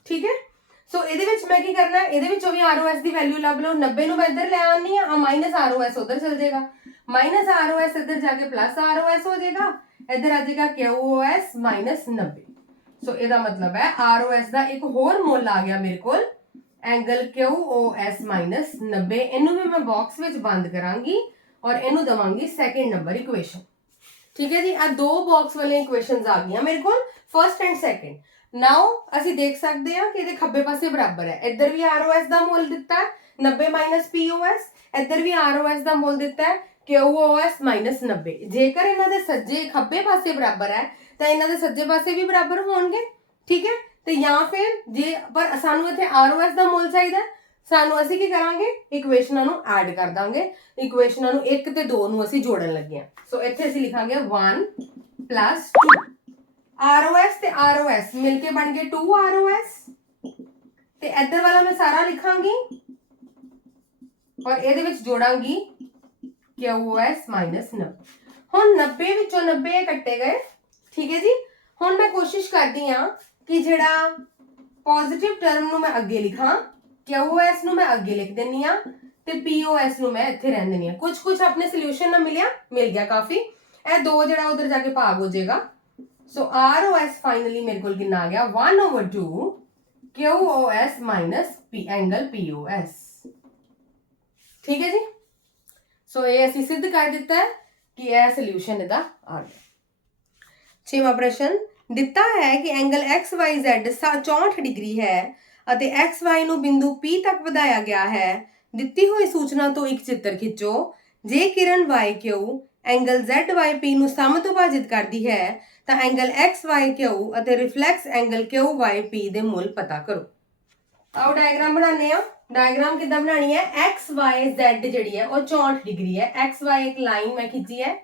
Speaker 1: ਠੀਕ ਹੈ? ਸੋ ਇਹਦੇ ਵਿੱਚ ਮੈਂ ਕੀ ਕਰਨਾ ਹੈ? ਇਹਦੇ ਵਿੱਚੋਂ ਵੀ ROS ਦੀ ਵੈਲਿਊ ਲੱਭ ਲਓ। 90 ਨੂੰ ਮੈਂ ਇੱਧਰ ਲੈ ਆਉਣੀ ਆ ਆ ਮਾਈਨਸ ROS ਉਧਰ ਚਲ ਜਾਏਗਾ। ਮਾਈਨਸ ROS ਇੱਧਰ ਜਾ ਕੇ ਪਲੱਸ ROS ਹੋ ਜਾਏਗਾ। ਇੱਧਰ ਆ ਜਾਏਗਾ QoS 90 ਸੋ ਇਹਦਾ ਮਤਲਬ ਹੈ ROS ਦਾ ਇੱਕ ਹੋਰ ਮੁੱਲ ਆ ਗਿਆ ਮੇਰੇ ਕੋਲ। ਐਂਗਲ QoS ਮਾਈਨਸ 90 ਇਹਨੂੰ ਵੀ ਮੈਂ ਬਾਕਸ ਵਿੱਚ ਬੰਦ ਕਰਾਂਗੀ ਔਰ ਇਹਨੂੰ ਦਵਾਂਗੀ ਸੈਕਿੰਡ ਨੰਬਰ ਇਕੁਏਸ਼ਨ ਠੀਕ ਹੈ ਜੀ? ਆ ਦੋ ਬਾਕਸ ਵਾਲੀਆਂ ਇਕੁਏਸ਼ਨਸ ਆ ਗਈਆਂ ਮੇਰੇ ਕੋਲ। ਫਰਸਟ ਐਂਡ ਸੈਕਿੰਡ ਨਾਓ ਅਸੀਂ ਦੇਖ ਸਕਦੇ ਹਾਂ ਕਿ ਇਹਦੇ ਖੱਬੇ ਪਾਸੇ ਬਰਾਬਰ ਹੈ। ਇੱਧਰ ਵੀ ROS ਦਾ ਮੁੱਲ ਦਿੱਤਾ ਹੈ 90 POS ਇੱਧਰ ਵੀ ROS ਦਾ ਮੁੱਲ ਦਿੱਤਾ ਹੈ QoS 90 ਜੇਕਰ ਇਹਨਾਂ ਦੇ ਸੱਜੇ ਖੱਬੇ ਪਾਸੇ ਬਰਾਬਰ ਹੈ, ਤਾਂ ਇਹਨਾਂ ਦੇ ਸੱਜੇ ਪਾਸੇ ਵੀ ਬਰਾਬਰ ਹੋਣਗੇ, ਠੀਕ ਹੈ? ਤੇ ਜਾਂ ਫਿਰ ਜੇ, ਪਰ ਸਾਨੂੰ ਇੱਥੇ ROS ਦਾ ਮੁੱਲ ਚਾਹੀਦਾ ਸਾਨੂੰ ਅਸੀਂ ਕੀ ਕਰਾਂਗੇ? ਇਕੁਏਸ਼ਨਾਂ ਨੂੰ ਐਡ ਕਰ ਦਾਂਗੇ। ਇਕੁਏਸ਼ਨਾਂ ਨੂੰ 1 ਤੇ 2 ਨੂੰ ਅਸੀਂ ਜੋੜਨ ਲੱਗੇ ਹਾਂ। ਸੋ ਇੱਥੇ ਅਸੀਂ ਲਿਖਾਂਗੇ 1 2 ROS ਤੇ ROS ਮਿਲ ਕੇ ਬਣ ਗਏ 2 ROS ਤੇ ਇੱਧਰ ਵਾਲਾ ਮੈਂ ਸਾਰਾ ਲਿਖਾਂਗੀ ਔਰ ਇਹਦੇ ਵਿੱਚ ਜੋੜਾਂਗੀ QoS 90 ਹੁਣ 90 ਵਿੱਚੋਂ 90 ਕੱਟੇ ਗਏ। ਠੀਕ ਹੈ ਜੀ? ਹੁਣ ਮੈਂ ਕੋਸ਼ਿਸ਼ ਕਰਦੀ ਆ ਕਿ ਜਿਹੜਾ ਪੋਜ਼ਿਟਿਵ ਟਰਮ ਨੂੰ ਮੈਂ ਅੱਗੇ ਲਿਖਾਂ QoS ਨੂੰ ਮੈਂ ਅੱਗੇ ਲਿਖ ਦਿੰਨੀ ਆ ਤੇ POS ਨੂੰ ਮੈਂ ਇੱਥੇ ਰਹਿਣ ਦਿੰਨੀ ਆ ਕੁਝ ਕੁਝ ਆਪਣੇ ਸੋਲੂਸ਼ਨ ਨਾਲ ਮਿਲਿਆ, ਮਿਲ ਗਿਆ ਕਾਫੀ। ਇਹ ਦੋ ਜਿਹੜਾ ਉਧਰ ਜਾ ਕੇ ਭਾਗ ਹੋ ਜਾਏਗਾ। ਸੋ ROS ਫਾਈਨਲੀ ਮੇਰੇ ਕੋਲ ਕਿੰਨਾ ਆ ਗਿਆ 1 over 2 QoS minus P, angle POS ਠੀਕ ਹੈ ਜੀ ਸੋ ਇਹ ਅਸੀਂ ਸਿੱਧ ਕਰ ਦਿੱਤਾ ਹੈ ਕਿ ਇਹ ਸੋਲੂਸ਼ਨ ਇਹਦਾ ਆ ਗਿਆ ਛੇਵਾਂ ਪ੍ਰਸ਼ਨ ਦਿੱਤਾ ਹੈ ਕਿ ਐਂਗਲ XYZ 64 ਡਿਗਰੀ ਹੈ ਅਤੇ XY ਨੂੰ ਬਿੰਦੂ P ਤੱਕ ਵਧਾਇਆ ਗਿਆ ਹੈ ਦਿੱਤੀ ਹੋਈ ਸੂਚਨਾ ਤੋਂ ਇੱਕ ਚਿੱਤਰ ਖਿੱਚੋ ਜੇ ਕਿਰਨ YQ ਐਂਗਲ ZYP ਨੂੰ ਸਮ ਤੋਂ ਭਾਜਿਤ ਕਰਦੀ ਹੈ ਤਾਂ ਐਂਗਲ XYQ ਅਤੇ ਰਿਫਲੈਕਸ ਐਂਗਲ QYP ਦੇ ਮੁੱਲ ਪਤਾ ਕਰੋ। ਆਓ ਡਾਇਗਰਾਮ ਬਣਾਉਂਦੇ ਆ ਡਾਇਗਰਾਮ ਕਿੱਦਾਂ ਬਣਾਣੀ ਹੈ? XYZ ਜਿਹੜੀ ਹੈ, ਉਹ 64 ਡਿਗਰੀ ਹੈ। XY ਇੱਕ ਲਾਈਨ ਮੈਂ ਖਿੱਚੀ ਹੈ।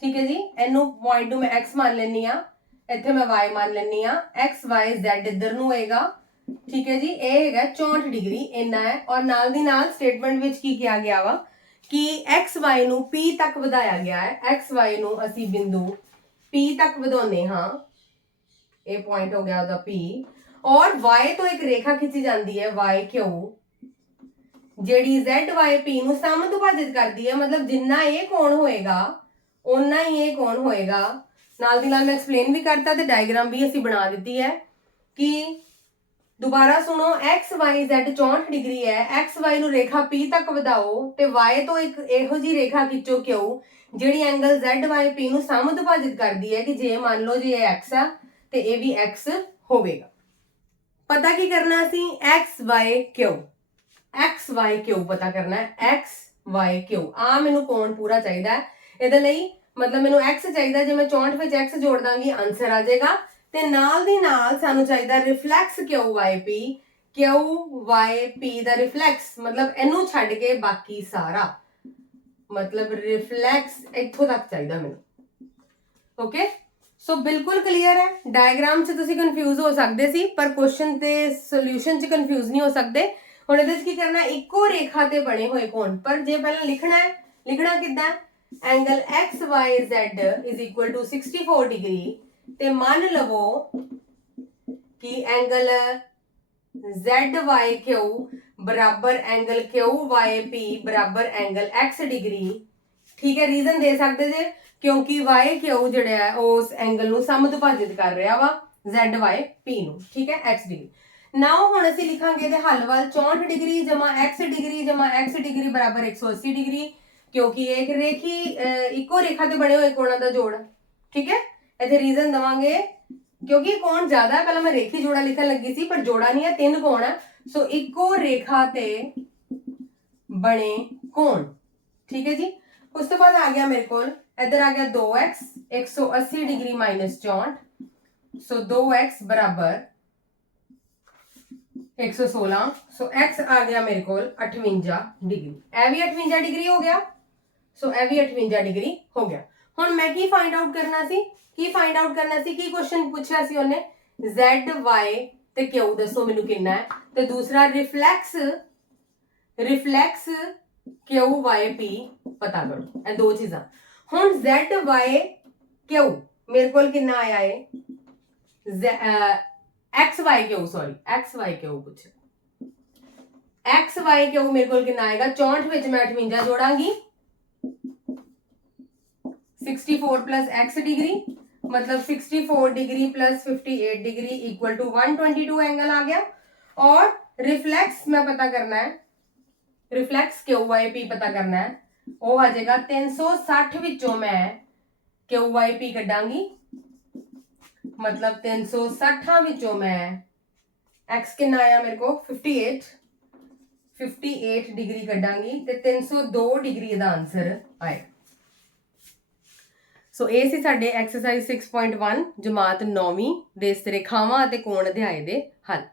Speaker 1: ਠੀਕ ਹੈ ਜੀ? ਇਹਨੂੰ ਪੁਆਇੰਟ ਨੂੰ ਮੈਂ x ਮੰਨ ਲੈਣੀ ਆ ਇੱਥੇ ਮੈਂ y ਮੰਨ ਲੈਣੀ ਆ x, y, z ਇੱਧਰ ਨੂੰ ਹੋਏਗਾ। ਠੀਕ ਹੈ ਜੀ? ਇਹ ਹੈਗਾ 64 ਡਿਗਰੀ, ਇੰਨਾ ਹੈ। ਔਰ ਨਾਲ ਦੀ ਨਾਲ ਸਟੇਟਮੈਂਟ ਵਿੱਚ ਕੀ ਕਿਹਾ ਗਿਆ ਵਾ? ਕਿ x, y ਨੂੰ p ਤੱਕ ਵਧਾਇਆ ਗਿਆ ਹੈ। x, y ਨੂੰ ਅਸੀਂ ਬਿੰਦੂ p ਤੱਕ ਵਧਾਉਂਦੇ ਹਾਂ। ਇਹ ਪੁਆਇੰਟ ਹੋ ਗਿਆ ਉਹਦਾ p ਔਰ y ਤੋਂ ਇੱਕ ਰੇਖਾ ਖਿੱਚੀ ਜਾਂਦੀ ਹੈ, y q ਜਿਹੜੀ z, y, p ਨੂੰ ਸਮ ਤੋਂ ਕਰਦੀ ਹੈ, ਮਤਲਬ ਜਿੰਨਾ ਇਹ ਕੋਣ ਹੋਏਗਾ, ਓਨਾ ਹੀ ਇਹ ਕੋਣ ਹੋਏਗਾ। ਨਾਲ ਦੀ ਨਾਲ ਮੈਂ ਐਕਸਪਲੇਨ ਵੀ ਕਰਤਾ ਤੇ ਡਾਇਗਰਾਮ ਵੀ ਅਸੀਂ ਬਣਾ ਦਿੱਤੀ ਹੈ ਕਿ ਦੁਬਾਰਾ ਸੁਣੋ, x, y 64 ਡਿਗਰੀ ਹੈ। X ਨੂੰ ਰੇਖਾ p ਤੱਕ ਵਧਾਓ ਤੇ y ਤੋਂ ਇੱਕ ਇਹੋ ਜੀ ਰੇਖਾ ਖਿੱਚੋ ਕਿਉਂ? ਜਿਹੜੀ ਐਂਗਲ z ਨੂੰ ਸਮਦਭਾਜਿਤ ਕਰਦੀ ਹੈ ਕਿ ਜੇ ਮੰਨ ਲਓ ਜੇ ਇਹ x ਆ, ਤੇ ਇਹ ਵੀ x ਹੋਵੇਗਾ। ਪਤਾ ਕੀ ਕਰਨਾ ਅਸੀਂ? X, y q x, y q ਪਤਾ ਕਰਨਾ? ਹੈ x ਕਿਉ? q ਆ ਮੈਨੂੰ ਕੋਣ ਪੂਰਾ ਚਾਹੀਦਾ ਹੈ। ਇਹਦੇ ਲਈ ਮਤਲਬ ਮੈਨੂੰ x ਚਾਹੀਦਾ ਜੇ ਮੈਂ 64 ਵਿੱਚ x ਜੋੜ ਦਾਂਗੀ ਆਨਸਰ ਆ ਜਾਏਗਾ। ਤੇ ਨਾਲ ਦੀ ਨਾਲ ਸਾਨੂੰ ਚਾਹੀਦਾ ਰਿਫਲੈਕਸ QYP QYP ਦਾ ਰਿਫਲੈਕਸ ਮਤਲਬ ਇਹਨੂੰ ਛੱਡ ਕੇ ਬਾਕੀ ਸਾਰਾ। ਮਤਲਬ ਰਿਫਲੈਕਸ ਇੱਥੋਂ ਤੱਕ ਚਾਹੀਦਾ ਮੈਨੂੰ। ਓਕੇ ਸੋ ਬਿਲਕੁਲ ਕਲੀਅਰ ਹੈ। ਡਾਇਗਰਾਮ 'ਚ ਤੁਸੀਂ ਕਨਫਿਊਜ਼ ਹੋ ਸਕਦੇ ਸੀ, ਪਰ ਕੁਐਸਚਨ ਤੇ ਸੋਲੂਸ਼ਨ 'ਚ ਕਨਫਿਊਜ਼ ਨਹੀਂ ਹੋ ਸਕਦੇ। ਹੁਣ ਇਹਦੇ 'ਚ ਕੀ ਕਰਨਾ? ਇੱਕੋ ਰੇਖਾ ਤੇ ਬਣੇ ਹੋਏ ਕੋਣ। ਪਰ ਜੇ ਪਹਿਲਾਂ ਲਿਖਣਾ ਹੈ, ਲਿਖਣਾ ਕਿੱਦਾਂ? ਹੈ? ਐਂਗਲ XYZ 64 ਡਿਗਰੀ ਤੇ ਮੰਨ ਲਵੋ ਕਿ ਐਂਗਲ ZYQ ਬਰਾਬਰ ਐਂਗਲ QYP ਬਰਾਬਰ ਐਂਗਲ X ਡਿਗਰੀ ਠੀਕ ਹੈ ਰੀਜ਼ਨ ਦੇ ਸਕਦੇ ਜੇ ਕਿਉਂਕਿ YQ ਜਿਹੜਾ ਹੈ ਉਹ ਉਸ ਐਂਗਲ ਨੂੰ ਸਮਦਭਾਜਿਤ ਕਰ ਰਿਹਾ ਵਾ ZYP ਨੂੰ ਠੀਕ ਹੈ X ਡਿਗਰੀ ਨਾਓ ਹੁਣ ਅਸੀਂ ਲਿਖਾਂਗੇ ਇਹਦੇ ਹੱਲ ਵੱਲ 64 ਡਿਗਰੀ ਜਮਾ x ਡਿਗਰੀ ਜਮਾ x ਡਿਗਰੀ ਬਰਾਬਰ 180 ਡਿਗਰੀ ਕਿਉਂਕਿ ਇਹ ਇੱਕ ਰੇਖੀ ਅਹ, ਇੱਕੋ ਰੇਖਾ ਤੇ ਬਣੇ ਹੋਏ ਕੋਣਾਂ ਦਾ ਜੋੜ ਠੀਕ ਹੈ? ਇਹਦੇ ਰੀਜ਼ਨ ਦਵਾਂਗੇ। ਕਿਉਂਕਿ ਕੋਣ ਜ਼ਿਆਦਾ ਹੈ ਪਹਿਲਾਂ ਮੈਂ ਰੇਖੀ ਜੋੜਾ ਲਿਖਣ ਲੱਗੀ ਸੀ, ਪਰ ਜੋੜਾ ਨਹੀਂ ਹੈ, ਤਿੰਨ ਕੋਣ ਹੈ ਸੋ ਇੱਕੋ ਰੇਖਾ ਤੇ ਬਣੇ ਕੋਣ? ਠੀਕ ਹੈ ਜੀ? ਉਸ ਤੋਂ ਬਾਅਦ ਆ ਗਿਆ ਮੇਰੇ ਕੋਲ, ਇੱਧਰ ਆ ਗਿਆ 2x 180 ਡਿਗਰੀ 64 ਸੋ 2x ਬਰਾਬਰ 116 ਸੋ x ਆ ਗਿਆ ਮੇਰੇ ਕੋਲ 58 ਡਿਗਰੀ। ਇਹ ਵੀ 58 ਡਿਗਰੀ ਹੋ ਗਿਆ। ਸੋ ਇਹ ਵੀ 58 ਡਿਗਰੀ ਹੋ ਗਿਆ। ਹੁਣ ਮੈਂ ਕੀ ਫਾਈਂਡ ਆਊਟ ਕਰਨਾ ਸੀ ਕੀ ਫਾਈਂਡ ਆਊਟ ਕਰਨਾ ਸੀ ਕੀ ਕੁਐਸਚਨ ਪੁੱਛਿਆ ਸੀ ਉਹਨੇ z y ਤੇ q ਦੱਸੋ ਮੈਨੂੰ ਕਿੰਨਾ ਹੈ ਤੇ ਦੂਸਰਾ reflex reflex q y p ਪਤਾ ਕਰੋ ਇਹ ਦੋ ਚੀਜ਼ਾਂ ਹੁਣ z y q ਮੇਰੇ ਕੋਲ ਕਿੰਨਾ ਆਇਆ ਹੈ Z- ਅਹ, x y q sorry x y q ਪੁੱਛਿਆ x y q ਮੇਰੇ ਕੋਲ ਕਿੰਨਾ ਆਏਗਾ 64 ਵਿੱਚ ਮੈਂ sixty four plus X degree मतलब sixty four degree plus fifty eight degree equal to one twenty two angle आ गया। और रिफ्लेक्स में पता करना है। रिफ्लेक्स के वाई पी पता करना है? वो आ जाएगा तीन सौ साठ विचों मैं के वाई पी कडागी मतलब तीन सौ साठा विचों मैं एक्स कि आया मेरे को? Fifty eight fifty eight degree कडागी तीन सौ दो डिग्री का आंसर आएगा। ਸੋ ਇਹ ਸੀ ਸਾਡੇ ਐਕਸਰਸਾਈਜ਼ 6.1 ਜਮਾਤ 9ਵੀਂ ਦੇ ਇਸ ਰੇਖਾਵਾਂ ਅਤੇ ਕੋਣ ਅਧਿਆਏ ਦੇ ਹੱਲ।